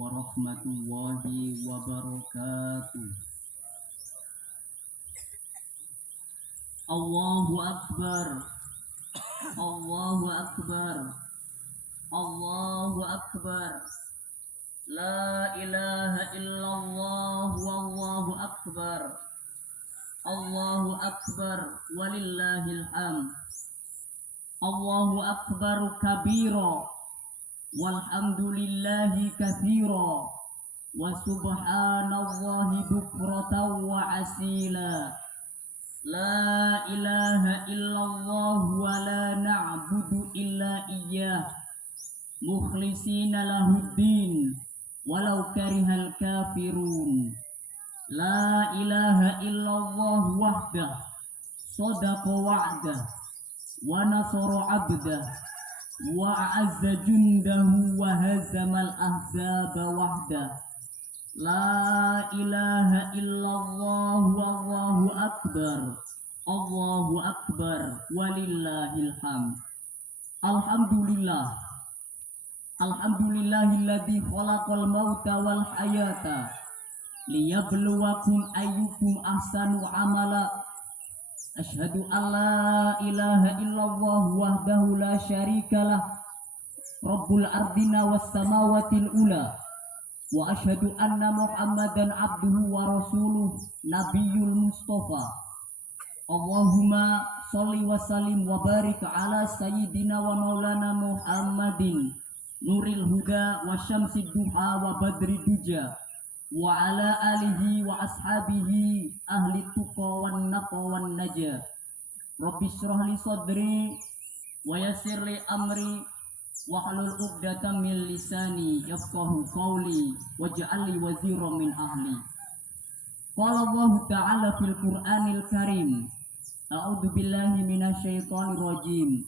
warahmatullahi wabarakatuh. Allahu Akbar, Allahu Akbar, Allahu Akbar. La ilaha illallah wallahu akbar. Allahu Akbar walillahil hamd. Allahu Akbar kabira walhamdulillahi katsira wa subhanallahi bukratan wa asila. La ilaha illallah wa la na'budu illa iyyah mukhlisina lahuddin walau karihal kafirun. La ilaha illallah wahdah sadaqa wa'dah wa nasara 'abdah wa a'azza jundahu wa hazamal ahzaba wahdah. La ilaha illallah wallahu akbar. Allahu akbar walillahil hamd. Alhamdulillah. Alhamdulillahilladzi khalaqal mauta wal hayata liyabluwakum ayyukum ahsanu amala. Asyhadu an la ilaha illallah wahdahu la syarikalah Rabbul ardina was samawatil ula. Wa asyhadu anna Muhammadan abduhu wa rasuluh nabiyul mustafa. Allahumma sholli wa sallim wa barik ala sayyidina wa maulana Muhammadin nuril huda wa syamsid duha wa badri duja wa ala alihi wa ashabihi ahli tuqa wan naqa wan naja. Rabbi shrah li sadri wa yassir li amri wahlul 'uqdatam min lisani yafqahu qawli waj'al li waziran min ahli. Qala Allah ta'ala fil Qur'anil Karim. A'udzu billahi minasyaitonir rajim.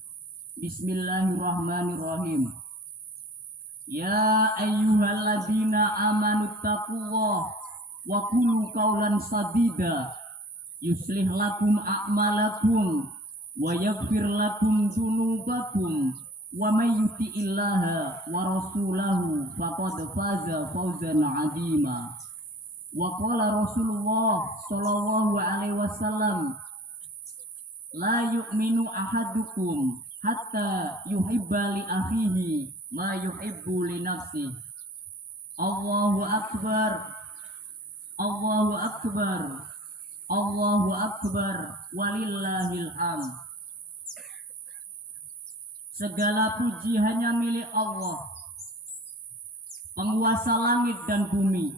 Bismillahirrahmanirrahim. Ya ayyuhalladzina amanu taqullaha wa qulu qawlan sadida yuslih lakum a'malakum wa yaghfir lakum dzunubakum wa may yuti'illaha wa rasulahu faqad faza fawzan 'azima. Wa qala Rasulullah sallallahu alaihi wasallam, la yu'minu ahadukum hatta yuhibba li akhihi ma yuhibbu li nafsihi. Allahu akbar, Allahu akbar, Allahu akbar walillahil hamd. Segala puji hanya milik Allah, penguasa langit dan bumi,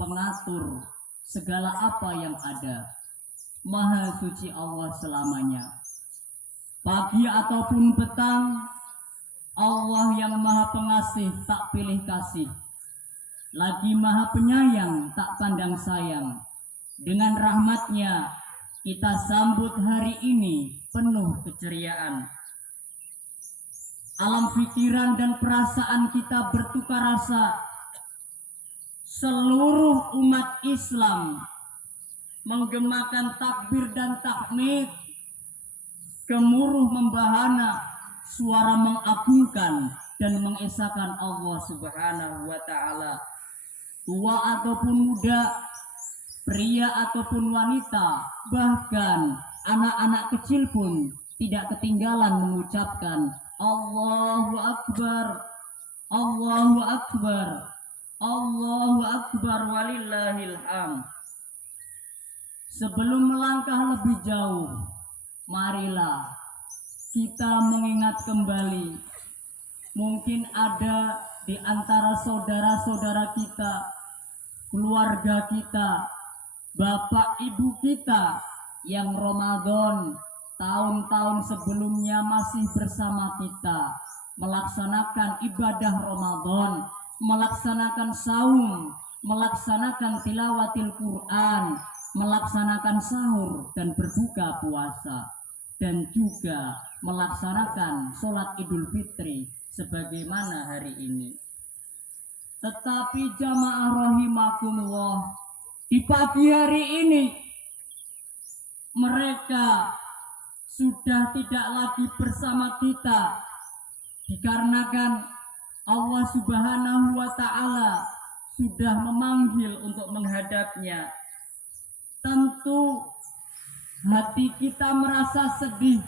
pengatur segala apa yang ada. Maha suci Allah selamanya. Pagi ataupun petang, Allah yang maha pengasih tak pilih kasih, lagi maha penyayang tak pandang sayang. Dengan rahmatnya kita sambut hari ini penuh keceriaan. Alam pikiran dan perasaan kita bertukar rasa. Seluruh umat Islam menggemakan takbir dan tahmid, gemuruh membahana, suara mengagungkan dan mengesahkan Allah Subhanahu wa ta'ala. Tua ataupun muda, pria ataupun wanita, bahkan anak-anak kecil pun tidak ketinggalan mengucapkan Allahu Akbar, Allahu Akbar, Allahu Akbar walillahil hamd. Sebelum melangkah lebih jauh, marilah kita mengingat kembali. Mungkin ada di antara saudara-saudara kita, keluarga kita, bapak ibu kita yang Ramadan tahun-tahun sebelumnya masih bersama kita, melaksanakan ibadah Ramadan, melaksanakan saum, melaksanakan tilawatil Quran, melaksanakan sahur dan berbuka puasa, dan juga melaksanakan sholat Idul Fitri sebagaimana hari ini. Tetapi jamaah rahimakumullah, di pagi hari ini mereka sudah tidak lagi bersama kita dikarenakan Allah Subhanahu wa Ta'ala sudah memanggil untuk menghadapnya. Tentu hati kita merasa sedih,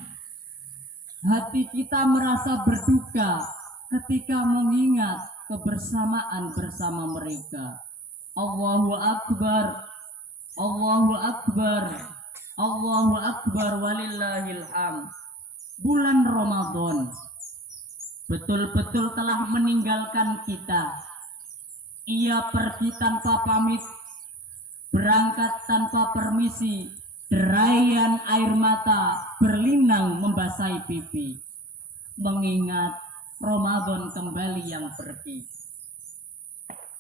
hati kita merasa berduka ketika mengingat kebersamaan bersama mereka. Allahu Akbar, Allahu Akbar, Allahu Akbar, walillahil hamd. Bulan Ramadan betul-betul telah meninggalkan kita. Ia pergi tanpa pamit, berangkat tanpa permisi, derayan air mata berlinang membasahi pipi, mengingat Ramadan kembali yang pergi.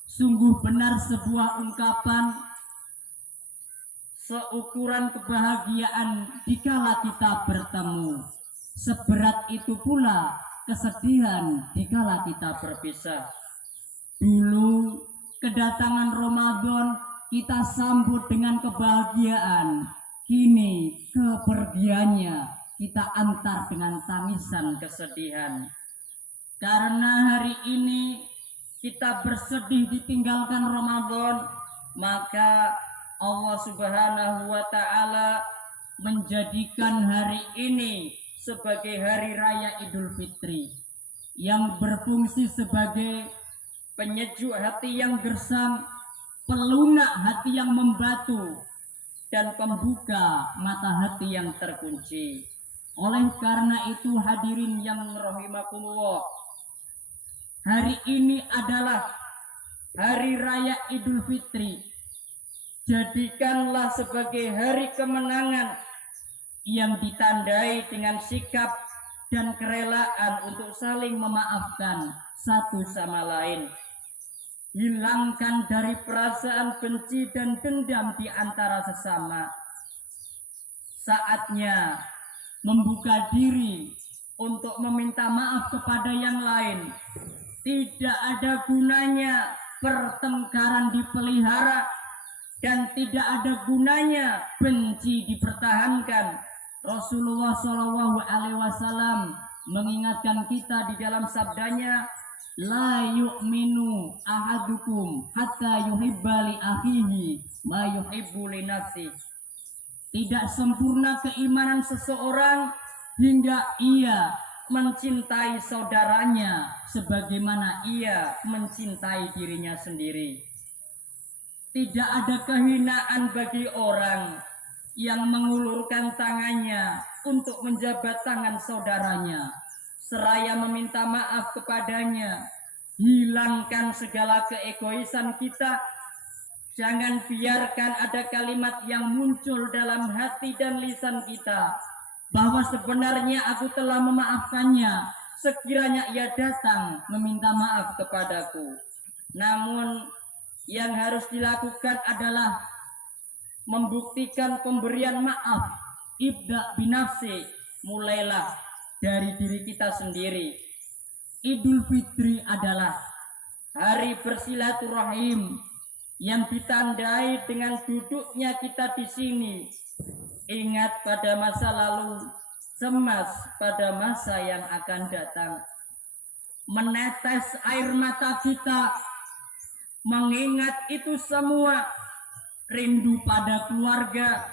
Sungguh benar sebuah ungkapan, seukuran kebahagiaan dikala kita bertemu, seberat itu pula kesedihan dikala kita berpisah. Dulu kedatangan Ramadan kita sambut dengan kebahagiaan, kini kepergiannya kita antar dengan tangisan kesedihan. Karena hari ini kita bersedih ditinggalkan Ramadan, maka Allah Subhanahu wa Ta'ala menjadikan hari ini sebagai hari raya Idul Fitri yang berfungsi sebagai penyejuk hati yang gersang, pelunak hati yang membatu, dan pembuka mata hati yang terkunci. Oleh karena itu hadirin yang rahimakumullah, hari ini adalah hari raya Idul Fitri. Jadikanlah sebagai hari kemenangan yang ditandai dengan sikap dan kerelaan untuk saling memaafkan satu sama lain. Hilangkan dari perasaan benci dan dendam di antara sesama. Saatnya membuka diri untuk meminta maaf kepada yang lain. Tidak ada gunanya pertengkaran dipelihara dan tidak ada gunanya benci dipertahankan. Rasulullah Shallallahu Alaihi Wasallam mengingatkan kita di dalam sabdanya, la yu'minu ahadukum hatta yuhibba li akhihi ma yuhibbu li nafsihi. Tidak sempurna keimanan seseorang hingga ia mencintai saudaranya sebagaimana ia mencintai dirinya sendiri. Tidak ada kehinaan bagi orang yang mengulurkan tangannya untuk menjabat tangan saudaranya seraya meminta maaf kepadanya. Hilangkan segala keegoisan kita. Jangan biarkan ada kalimat yang muncul dalam hati dan lisan kita bahwa sebenarnya aku telah memaafkannya sekiranya ia datang meminta maaf kepadaku. Namun yang harus dilakukan adalah membuktikan pemberian maaf. Ibda binafsi, mulailah dari diri kita sendiri. Idul Fitri adalah hari bersilaturahim yang ditandai dengan duduknya kita di sini. Ingat pada masa lalu, cemas pada masa yang akan datang. Menetes air mata kita mengingat itu semua. Rindu pada keluarga,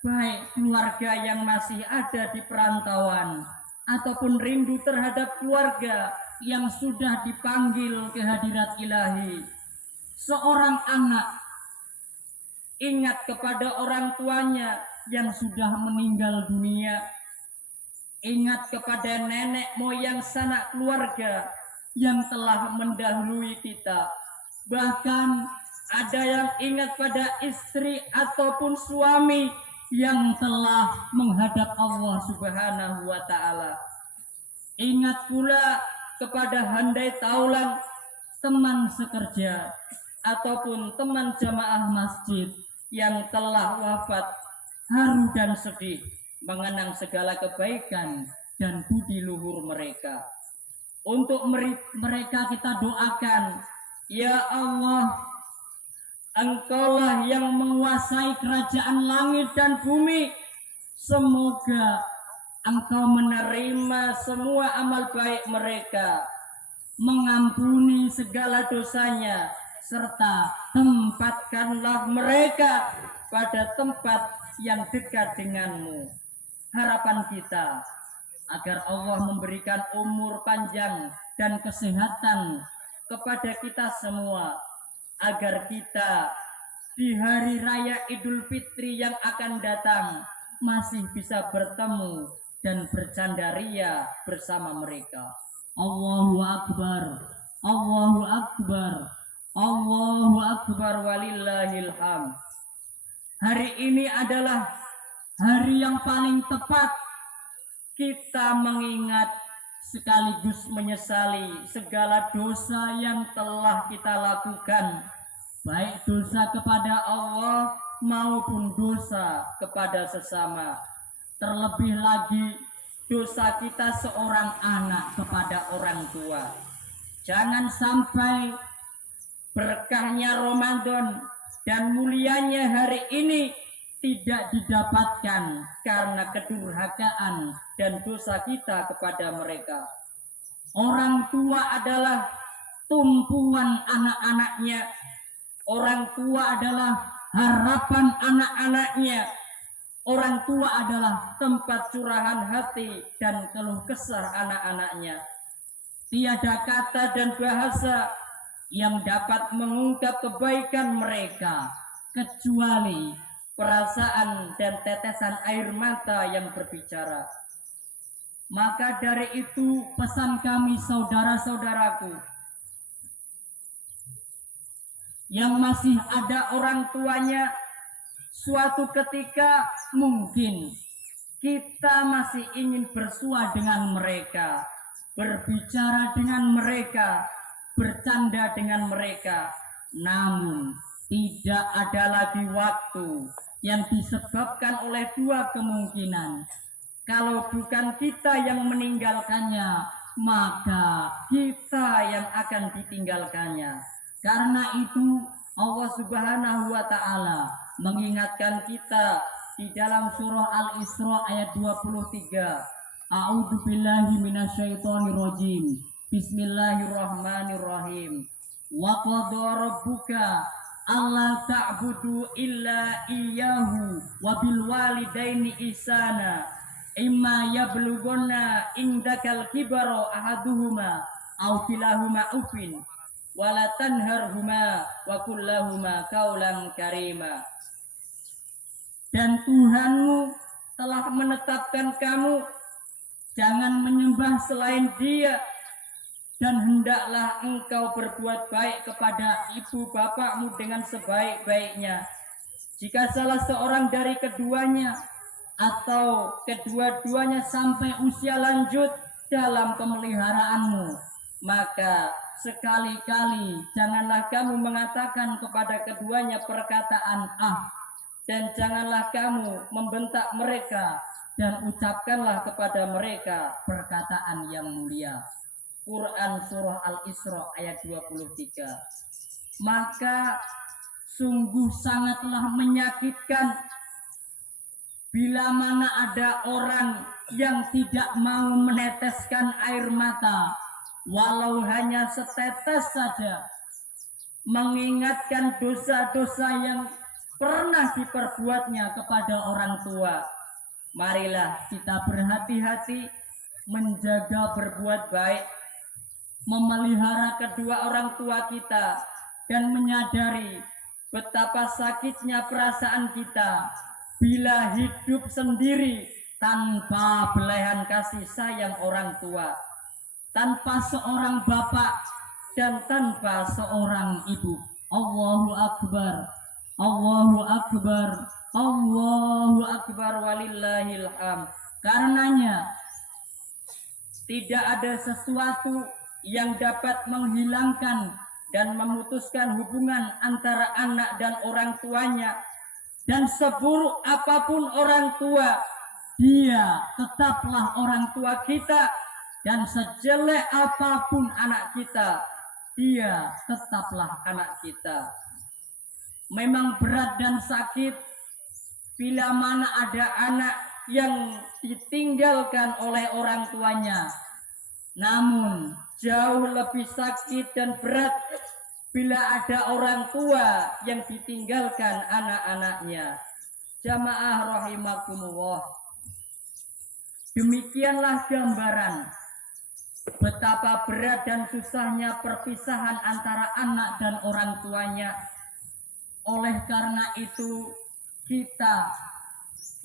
baik keluarga yang masih ada di perantauan ataupun rindu terhadap keluarga yang sudah dipanggil ke hadirat ilahi. Seorang anak ingat kepada orang tuanya yang sudah meninggal dunia. Ingat kepada nenek moyang sanak keluarga yang telah mendahului kita. Bahkan ada yang ingat pada istri ataupun suami yang telah menghadap Allah Subhanahu wa Ta'ala. Ingat pula kepada handai taulan, teman sekerja ataupun teman jamaah masjid yang telah wafat. Haru dan sedih mengenang segala kebaikan dan budi luhur mereka. Untuk mereka kita doakan, ya Allah, Engkaulah yang menguasai kerajaan langit dan bumi. Semoga Engkau menerima semua amal baik mereka. mengampuni segala dosanya, serta tempatkanlah mereka pada tempat yang dekat denganmu. Harapan kita agar Allah memberikan umur panjang dan kesehatan kepada kita semua, agar kita di hari raya Idul Fitri yang akan datang masih bisa bertemu dan bercanda ria bersama mereka. Allahu Akbar, Allahu Akbar, Allahu Akbar, walillahil hamd. Hari ini adalah hari yang paling tepat kita mengingat sekaligus menyesali segala dosa yang telah kita lakukan, baik dosa kepada Allah maupun dosa kepada sesama. Terlebih lagi dosa kita seorang anak kepada orang tua. Jangan sampai berkahnya Ramadan dan mulianya hari ini tidak didapatkan karena kedurhakaan dan dosa kita kepada mereka. Orang tua adalah tumpuan anak-anaknya. Orang tua adalah harapan anak-anaknya. Orang tua adalah tempat curahan hati dan keluh kesah anak-anaknya. Tiada kata dan bahasa yang dapat mengungkap kebaikan mereka kecuali perasaan dan tetesan air mata yang berbicara. Maka dari itu pesan kami saudara-saudaraku yang masih ada orang tuanya, suatu ketika mungkin kita masih ingin bersua dengan mereka, berbicara dengan mereka, bercanda dengan mereka, namun tidak ada lagi waktu, yang disebabkan oleh dua kemungkinan. Kalau bukan kita yang meninggalkannya, maka kita yang akan ditinggalkannya. Karena itu Allah Subhanahu wa Ta'ala mengingatkan kita di dalam surah Al-Isra ayat 23. A'udzu billahi minasyaitonir rajim. Bismillahirrahmanirrahim. Wa qadara rabbuka alla ta'budu illa iyyahu wa bil walidaini ihsana. Imma yablughunna indakal kibara ahaduhuma aw kilahuma ufin wala tanharhuma wa kullahuma qaulan karima. Dan Tuhanmu telah menetapkan kamu jangan menyembah selain Dia, dan hendaklah engkau berbuat baik kepada ibu bapakmu dengan sebaik-baiknya. Jika salah seorang dari keduanya atau kedua-duanya sampai usia lanjut dalam pemeliharaanmu, maka sekali-kali janganlah kamu mengatakan kepada keduanya perkataan dan janganlah kamu membentak mereka, dan ucapkanlah kepada mereka perkataan yang mulia. Quran surah Al-Isra ayat 23. Maka sungguh sangatlah menyakitkan bila mana ada orang yang tidak mau meneteskan air mata, walau hanya setetes saja, mengingatkan dosa-dosa yang pernah diperbuatnya kepada orang tua. Marilah kita berhati-hati menjaga berbuat baik, memelihara kedua orang tua kita, dan menyadari betapa sakitnya perasaan kita bila hidup sendiri tanpa belahan kasih sayang orang tua, tanpa seorang bapak dan tanpa seorang ibu. Allahu Akbar, Allahu Akbar, Allahu Akbar, walillahil hamd. Karenanya tidak ada sesuatu yang dapat menghilangkan dan memutuskan hubungan antara anak dan orang tuanya. Dan seburuk apapun orang tua, dia tetaplah orang tua kita. Dan sejelek apapun anak kita, dia tetaplah anak kita. Memang berat dan sakit bila mana ada anak yang ditinggalkan oleh orang tuanya. Namun Jauh lebih sakit dan berat bila ada orang tua yang ditinggalkan anak-anaknya. Jamaah rahimakumullah. Demikianlah gambaran betapa berat dan susahnya perpisahan antara anak dan orang tuanya. Oleh karena itu, kita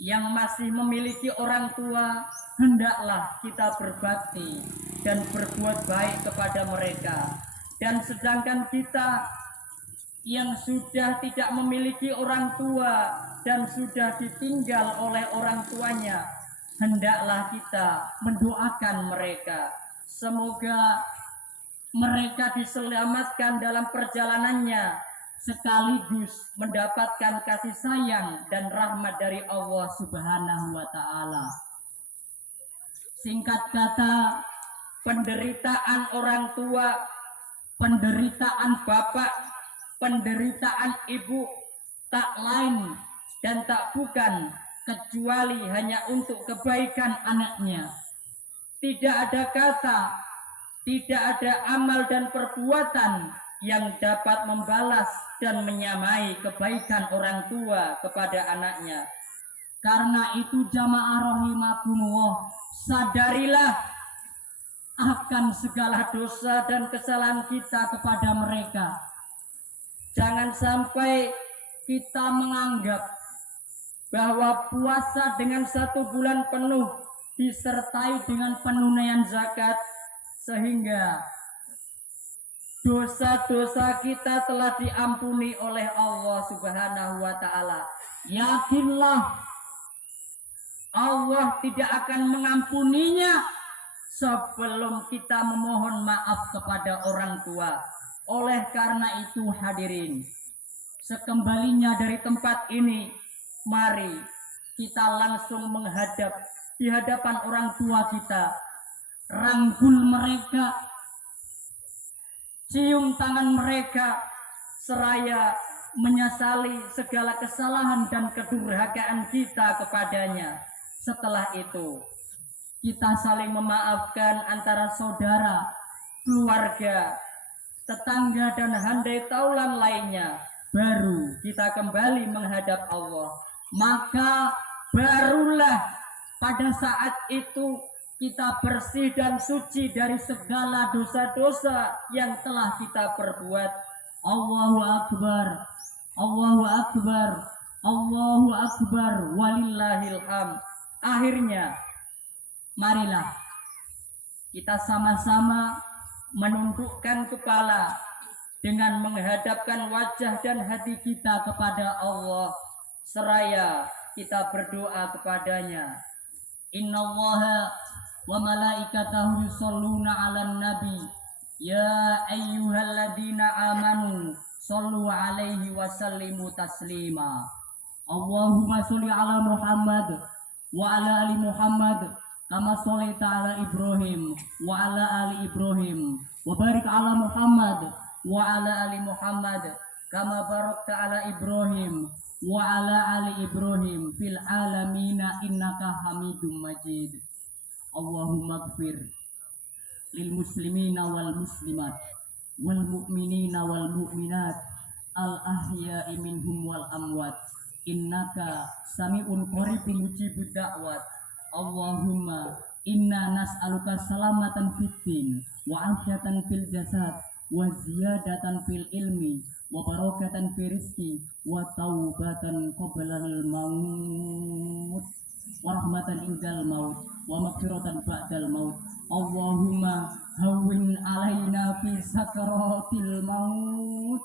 yang masih memiliki orang tua, hendaklah kita berbakti dan berbuat baik kepada mereka. Dan sedangkan kita yang sudah tidak memiliki orang tua dan sudah ditinggal oleh orang tuanya, hendaklah kita mendoakan mereka. Semoga mereka diselamatkan dalam perjalanannya, sekaligus mendapatkan kasih sayang dan rahmat dari Allah Subhanahu wa Ta'ala. Singkat kata, penderitaan orang tua, penderitaan bapak, penderitaan ibu tak lain dan tak bukan kecuali hanya untuk kebaikan anaknya. Tidak ada kata, tidak ada amal dan perbuatan yang dapat membalas dan menyamai kebaikan orang tua kepada anaknya. Karena itu jamaah rahimakumullah, sadarilah akan segala dosa dan kesalahan kita kepada mereka. Jangan sampai kita menganggap bahwa puasa dengan 1 bulan penuh disertai dengan penunaian zakat, sehingga dosa-dosa kita telah diampuni oleh Allah Subhanahu wa Ta'ala. Yakinlah, Allah tidak akan mengampuninya sebelum kita memohon maaf kepada orang tua. Oleh karena itu hadirin, sekembalinya dari tempat ini, mari kita langsung menghadap di hadapan orang tua kita, rangkul mereka, cium tangan mereka, seraya menyesali segala kesalahan dan kedurhakaan kita kepadanya. Setelah itu, kita saling memaafkan antara saudara, keluarga, tetangga, dan handai taulan lainnya. Baru kita kembali menghadap Allah. Maka barulah pada saat itu kita bersih dan suci dari segala dosa-dosa yang telah kita perbuat. Allahu Akbar, Allahu Akbar, Allahu Akbar, walillahil hamd. Akhirnya, marilah kita sama-sama menundukkan kepala dengan menghadapkan wajah dan hati kita kepada Allah, seraya kita berdoa kepadanya. Innallaha wa malaikatahu yusholluna 'alan nabi ya ayyuhalladzina amanu shollu 'alaihi wa sallimu taslima. Allahumma sholli 'ala Muhammad wa 'ala ali Muhammad kama sholaita 'ala Ibrahim wa 'ala ali Ibrahim wa barik 'ala Muhammad wa 'ala ali Muhammad kama barakta 'ala Ibrahim wa 'ala ali Ibrahim fil alamina innaka Hamidum Majid. Allahumma ighfir lil muslimina wal muslimat wal mu'minina wal mu'minat al ahya'i minhum wal amwat innaka sami'un qaribun mujibud da'wat. Allahumma inna nas'aluka salamatan fid din wa afiatan fil jasad wa ziyadatan fil ilmi wa barakatan fi rizqi wa taubatan qoblal maut wa rahmatan indal maut wa maghfiratan ba'dal maut. Allahumma hawwin alaina fi sakaratil maut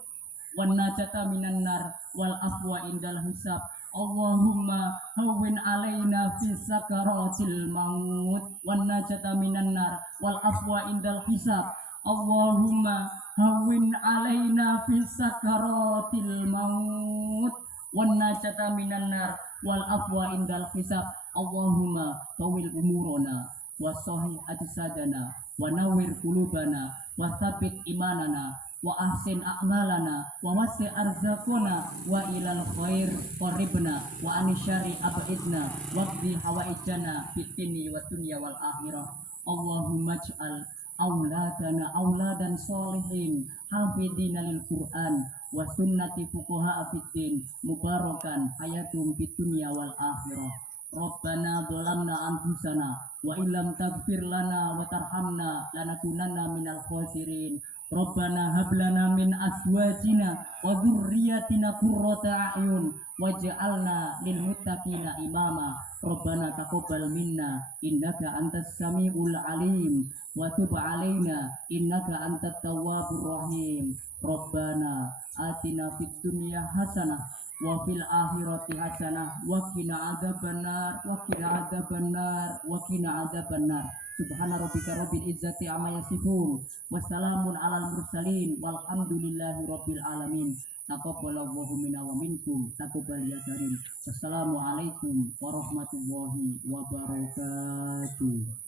wan najata minan nar wal afwa indal hisab. Allahumma hawwin alaina fi sakaratil maut wan najata minan nar wal afwa indal hisab. Allahumma hawwin alaina fi sakaratil maut wan najata minan nar wal afwa indal hisab. Allahumma tawil umurana wa sahih ajsadana wa nawwir qulubana wa tsabbit imanana wa ahsin a'malana wa wasi' arzaqana wa ilal khair qaribna wa anisyari abidna waqdi hawaijana fid dunya wa dunya wal akhirah. Allahumma ij'al auladana auladan solihin hafidina lil Qur'an wa sunnati fuqaha fiddin mubarakan hayatum fid dunya wal akhirah. Rabbana dzalamna anfusana wa illam taghfir lana wa tarhamna lanakunanna minal khasirin. Rabbana hab lana min azwajina wa dzurriyyatina qurrata a'yun waj'alna lil muttaqina imama. Rabbana taqabbal minna innaka antas samiul alim wa tub alaina innaka antat tawwabur rahim. Rabbana atina fid dunya hasanah wa fil akhirati hasanah wa qina adzabannar wa qina adzabannar wa qina adzabannar. Subhana rabbika rabbil izzati amma yasifun wassalamun alal mursalin walhamdulillahi rabbil alamin. Taqabbalallahu minna wa minkum taqabbal ya karim. Wassalamu alaikum warahmatullahi wabarakatuh.